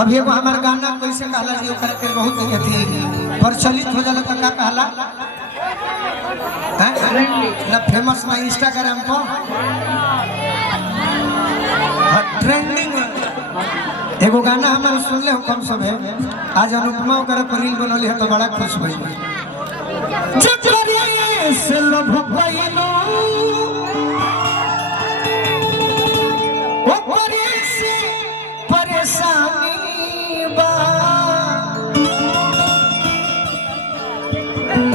अब एगो हमार गाना कैसे कहला जी ओकरा के बहुत अथी प्रचलित हो जाला त का कहला ना फेमस ना इंस्टाग्राम पर ट्रेंडिंग एगो गाना हमारे सुन ले कम सब है। आज अनुपमा ओकरा पर रील बनौली है तो बड़ा खुश भइल जकरे से लभ भइलो ओकरे से परेशानी बा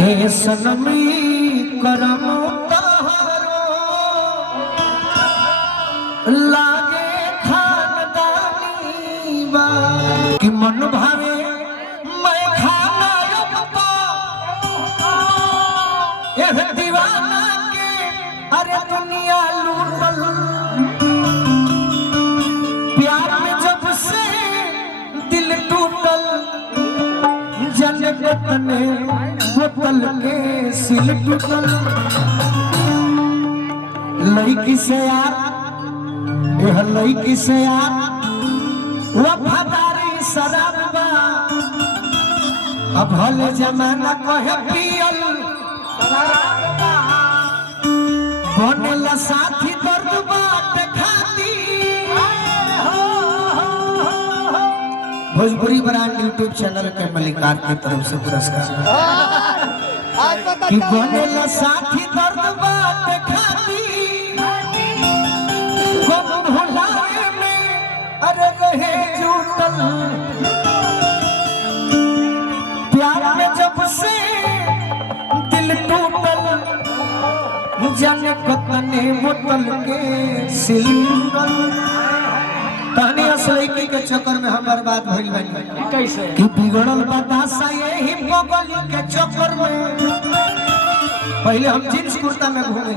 ए सनमी करम तहरो लागे खानदानी बा कि मन भावे मैं खाना एह दीवाना के अरे दुनिया लूटल प्यार में जब से दिल टूटल जन्नत ने बोतल के सिल टूटल लड़की से यार यह लड़की से यार वफादारी शराबा अब हल जमाना कहे पियल बनेला साथी दर्द बात खाती भोजपुरी ब्रांड यूट्यूब चैनल के मलिकार की तरफ से पुरस्कार कि बनेला साथी दर्द बात खाती गम भुलाए में अरे रहे जुटल प्यार में जब से दिल टूटल जाने कतने बोतल के सिलटल तहनी असलैकी के चक्कर में हम बर्बाद भइल बानी कैसे कि बिगड़ल बतासा यही बगली के चक्कर में पहले हम जींस कुर्ता में घूमे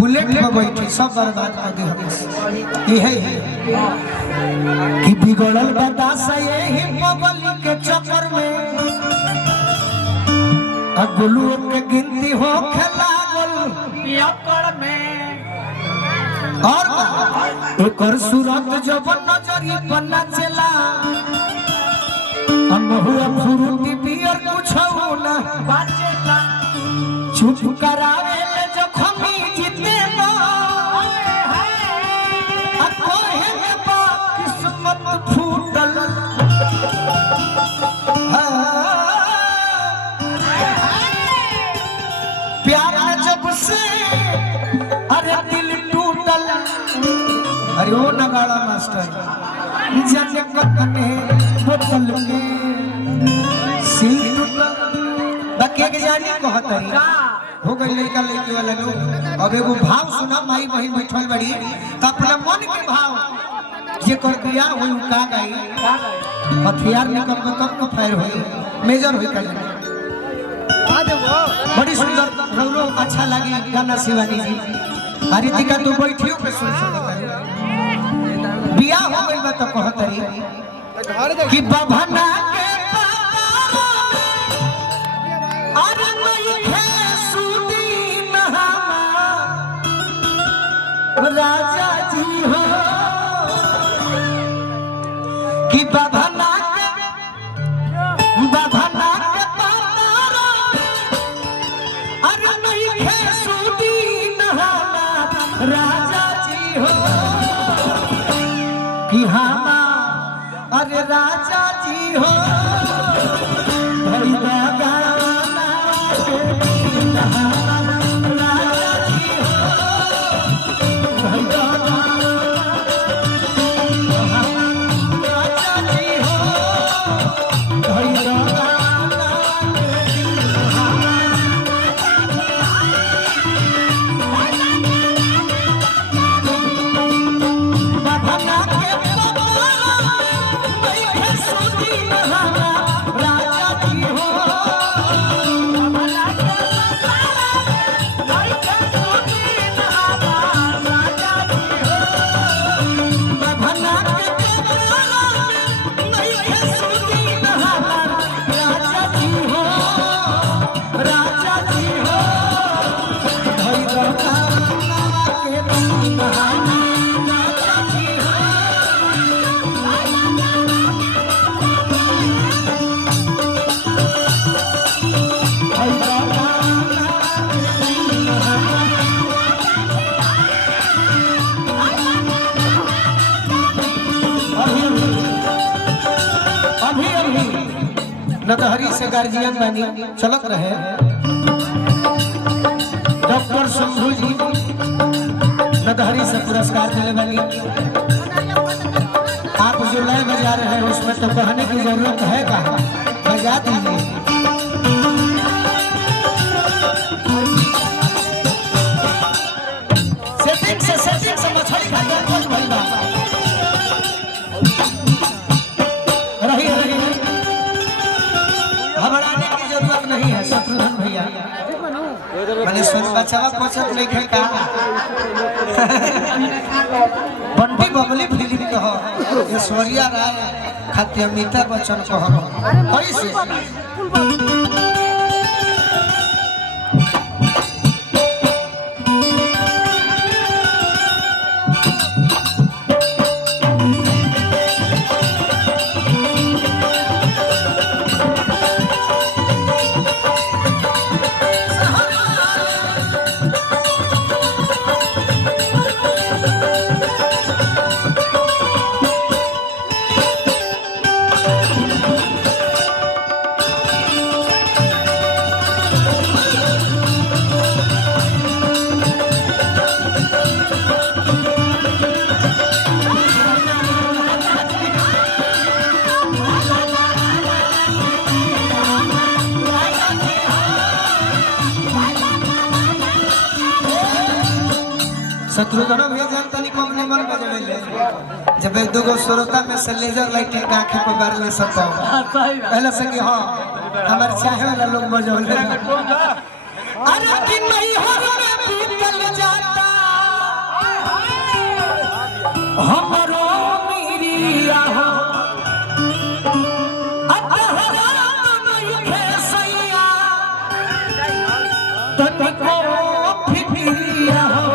बुलेट में बैठी सब बर्बाद कर दी हम यही कि बिगड़ल बतासा यही बगली के चक्कर में अगलू के गिनती हो खेलागल पियकड़ में और एकर सूरत जब नजरी पर नाचेला अनहुआ फुरुटी पियर कुछो ना बाचेला चुप करावे ले जखमी जीतेला आ कोहे में बा किस्मत फूटल प्यार में जब से अरे दिल टूटल अरे ओ नगाड़ा मास्टर जाने कतने बोतल के सिल टूटल बाकी के जानी कहतरी हो गई लड़का लड़की वाला लोग अब एगो भाव सुना माई बहन बैठल बड़ी त अपना मन के भाव जे कर दिया होई का गई हथियार निकल के तब को फायर होई मेजर होई का बड़ी सुंदर रौरो अच्छा लगी गाना शिवानी जी हरितिका तू बैठियो पे सुन बिया हो गइल बा त कहतरी कि बभना के अरे नहीं खे सुदीन राजा जी हो कि बभना राजा जी हो कि हाँ अरे राजा जी हो नटहरी से गार्जियन बनी चलत रहे डॉक्टर शंभू जी नटहरी से पुरस्कार दिले बनी। आप जो लय बजा रहे हैं उसमें तो कहने की जरूरत है कहाँ, बजा दीजिए। सेटिंग से मछली खाते हैं कुछ भाई बाबा रही घबराने की जरूरत नहीं है। शत्रुघ्न भैया मैंने सुन बचावा पहुंचत नहीं है का बंटी बबली फिल्म के हो ऐश्वर्या राय खाते अमिताभ बच्चन को हो ऐसे शत्रुघ्न भैया जानता नहीं कौन निमन बजले जब एक दो श्रोता में से लेजर लाइट के आंखें पर बार ले सकता हूं पहले से कि हां हमारे चाहे वाला लोग बजौले अरे कि नहीं हर में बीतल जाता हमरो मेरिया हो अतहरा नहीं खेसैया तनको फिकिरिया हो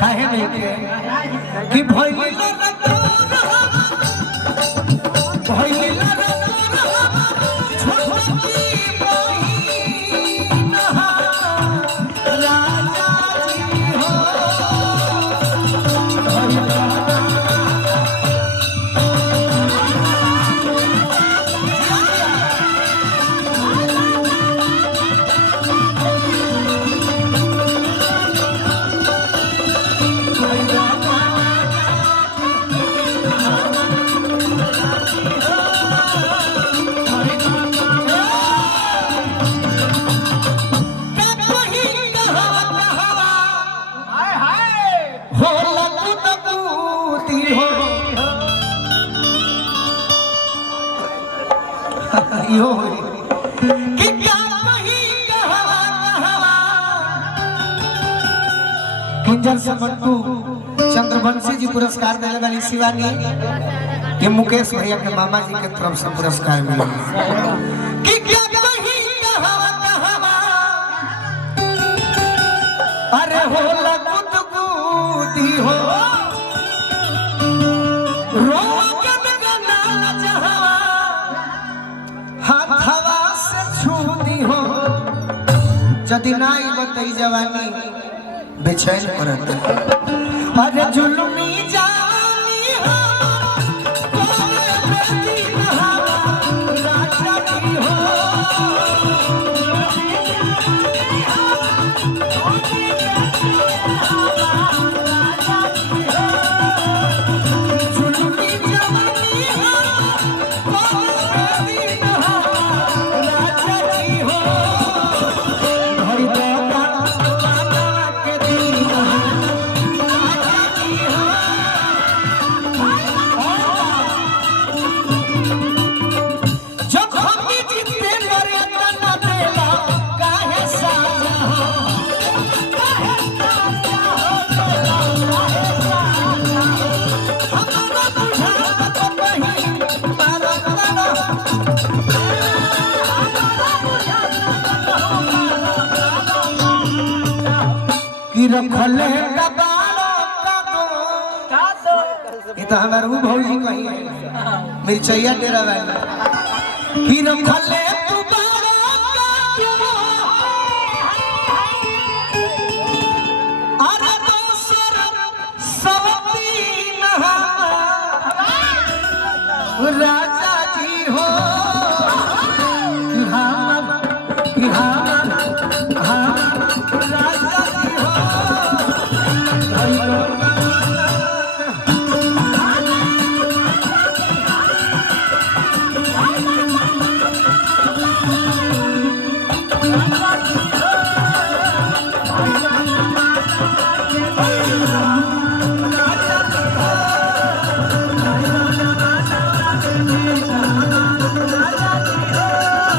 काहे नहीं के कि भइला रतोर भइला रतोर छोटी बहिन राजा जी हो यो कि क्या वही कहवा किंजल से मंटू चंद्रवंशी जी पुरस्कार देने वाली शिवानी ये मुकेश भैया के मामा जी के तरफ से पुरस्कार मिला कि क्या वही कहवा अरे हो लगुदगुदी हो रोगन गना जहां हवा से छूती हो जदि नाई बतई जवानी बेचैन करत अरे जुल्मी जानी हो कोई बेटी नहावा राजा की हो जुल्मी जवानी हो रखले ये तो हमारे वो भौजी कही है मिर्चैया डेरा वाली रखले